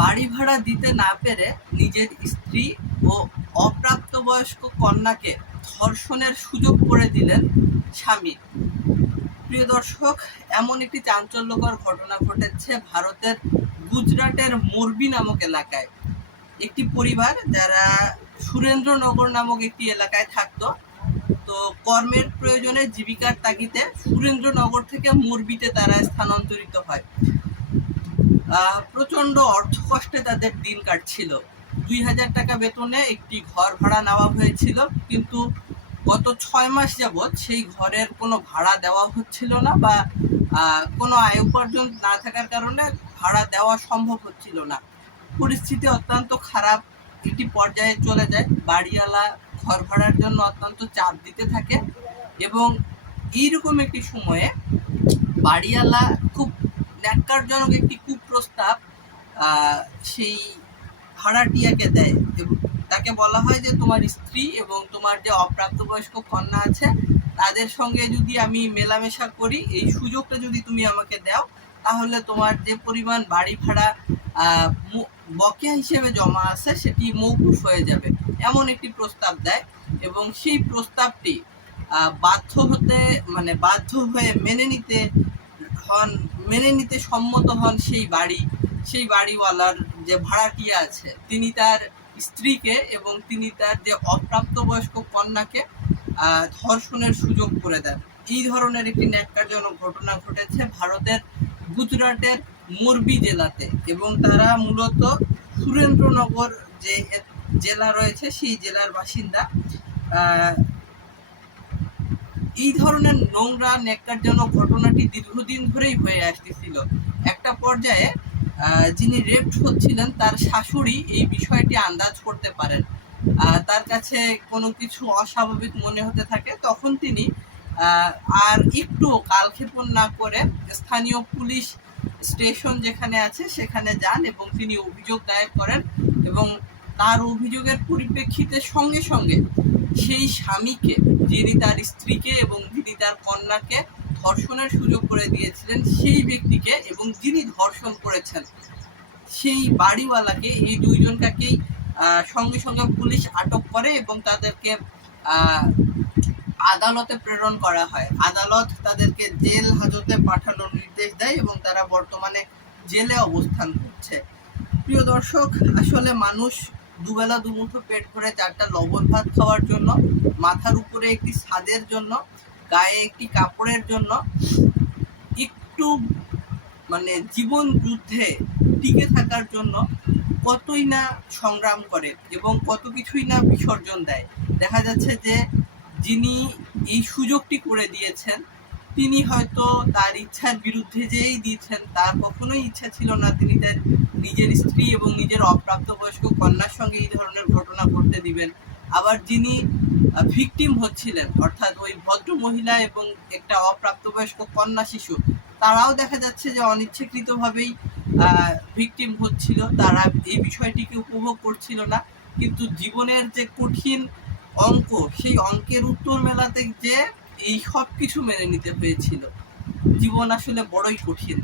বাড়ি ভাড়া দিতে না পেরে নিজের স্ত্রী ও অপ্রাপ্তবয়স্ক কন্যাকে ধর্ষণের সুযোগ করে দিলেন স্বামী। প্রিয় দর্শক, এমন একটি চাঞ্চল্যকর ঘটনা ঘটেছে ভারতের গুজরাটের মোরবি নামক এলাকায়। একটি পরিবার যারা সুরেন্দ্রনগর নামক একটি এলাকায় থাকতো, তো কর্মের প্রয়োজনে জীবিকার তাগিদে সুরেন্দ্রনগর থেকে মোরবিতে তারা স্থানান্তরিত হয়। প্রচণ্ড অর্থকষ্টে তাদের দিন কাটছিল। 2000 টাকা বেতনে একটি ঘর ভাড়া নেওয়া হয়েছিল, কিন্তু গত 6 মাস যাবৎ সেই ঘরের কোনো ভাড়া দেওয়া হচ্ছিল না, বা কোনো আয় উপার্জন না থাকার কারণে ভাড়া দেওয়া সম্ভব হচ্ছিল না। পরিস্থিতি অত্যন্ত খারাপ একটি পর্যায়ে চলে যায়। বাড়িওয়ালা ঘর ভাড়ার জন্য অত্যন্ত চাপ দিতে থাকে, এবং এইরকম একটি সময়ে বাড়িওয়ালা খুব ন্যাক্কারজনক একটি কুপ্রস্তাব সেই ভাড়াটিয়াকে দেয়, এবং তাকে বলা হয় যে তোমার স্ত্রী এবং তোমার যে অপ্রাপ্তবয়স্ক কন্যা আছে তাদের সঙ্গে যদি আমি মেলামেশা করি, এই সুযোগটা যদি তুমি আমাকে দাও, তাহলে তোমার যে পরিমাণ বাড়ি ভাড়া বকেয়া হিসেবে জমা আছে সেটি মৌকুফ হয়ে যাবে, এমন একটি প্রস্তাব দেয়। এবং সেই প্রস্তাবটি বাধ্য হয়ে মেনে নিতে সম্মত হন সেই বাড়িওয়ালার যে ভাড়াটিয়া আছে, তিনি তার স্ত্রীকে এবং তিনি তার যে অপ্রাপ্তবয়স্ক কন্যাকে ধর্ষণের সুযোগ করে দেন। এই ধরনের একটি ন্যাক্কারজনক ঘটনা ঘটেছে ভারতের গুজরাটের মোরবি জেলাতে, এবং তারা মূলত সুরেন্দ্রনগর যে জেলা রয়েছে সেই জেলার বাসিন্দা। এই ধরনের নোংরা ন্যাক্কারজনক ঘটনাটি দীর্ঘদিন ধরেই হয়ে আসতেছিল। একটা পর্যায়ে যিনি রেপড হচ্ছিলেন তার শাশুড়ি এই বিষয়টি আন্দাজ করতে পারেন, তার কাছে কোনো কিছু অস্বাভাবিক মনে হতে থাকে। তখন তিনি আর একটু কালক্ষেপণ না করে স্থানীয় পুলিশ স্টেশন যেখানে আছে সেখানে যান, এবং তিনি অভিযোগ দায়ের করেন, এবং তার অভিযোগের পরিপ্রেক্ষিতে সঙ্গে সঙ্গে সেই স্বামীকে, যিনি তার স্ত্রীকে এবং যিনি তার কন্যাকে ধর্ষণের সুযোগ করে দিয়েছিলেন, সেই ব্যক্তিকে এবং যিনি ধর্ষণ করেছেন সেই বাড়িওয়ালাকে, এই দুইজনকেই সঙ্গে সঙ্গে পুলিশ আটক করে এবং তাদেরকে আদালতে প্রেরণ করা হয়। আদালত তাদেরকে জেল হাজতে পাঠানোর নির্দেশ দেয়, এবং তারা বর্তমানে জেলে অবস্থান করছে। প্রিয় দর্শক, আসলে মানুষ দুবেলা দুমুঠো পেট ভরে 4টা লবণ ভাত খাওয়ার জন্য, মাথার উপরে একটি ছাদের জন্য, গায়ে একটি কাপড়ের জন্য একটু জীবন যুদ্ধে টিকে থাকার জন্য কতই না সংগ্রাম করে এবং কত কিছুই না বিসর্জন দেয়। দেখা যাচ্ছে যে যিনি এই সুযোগটি করে দিয়েছেন তিনি হয়তো তার ইচ্ছার বিরুদ্ধে যেই দিয়েছেন, তার কখনোই ইচ্ছা ছিল না তিনি তার নিজের স্ত্রী এবং নিজের অপ্রাপ্তবয়স্ক কন্যার সঙ্গে এই ধরনের ঘটনা ঘটতে দিবেন। আবার যিনি ভিকটিম হচ্ছিলেন, অর্থাৎ ওই ভদ্র মহিলা এবং একটা অপ্রাপ্তবয়স্ক কন্যা শিশু, তারাও দেখা যাচ্ছে যে অনিচ্ছাকৃতভাবেই ভিকটিম হচ্ছিল, তারা এই বিষয়টিকে উপভোগ করছিল না। কিন্তু জীবনের যে কঠিন অঙ্ক, সেই অঙ্কের উত্তর মেলাতে যে এই সব কিছু মেনে নিতে হয়েছিল। জীবন আসলে বড়ই কঠিন।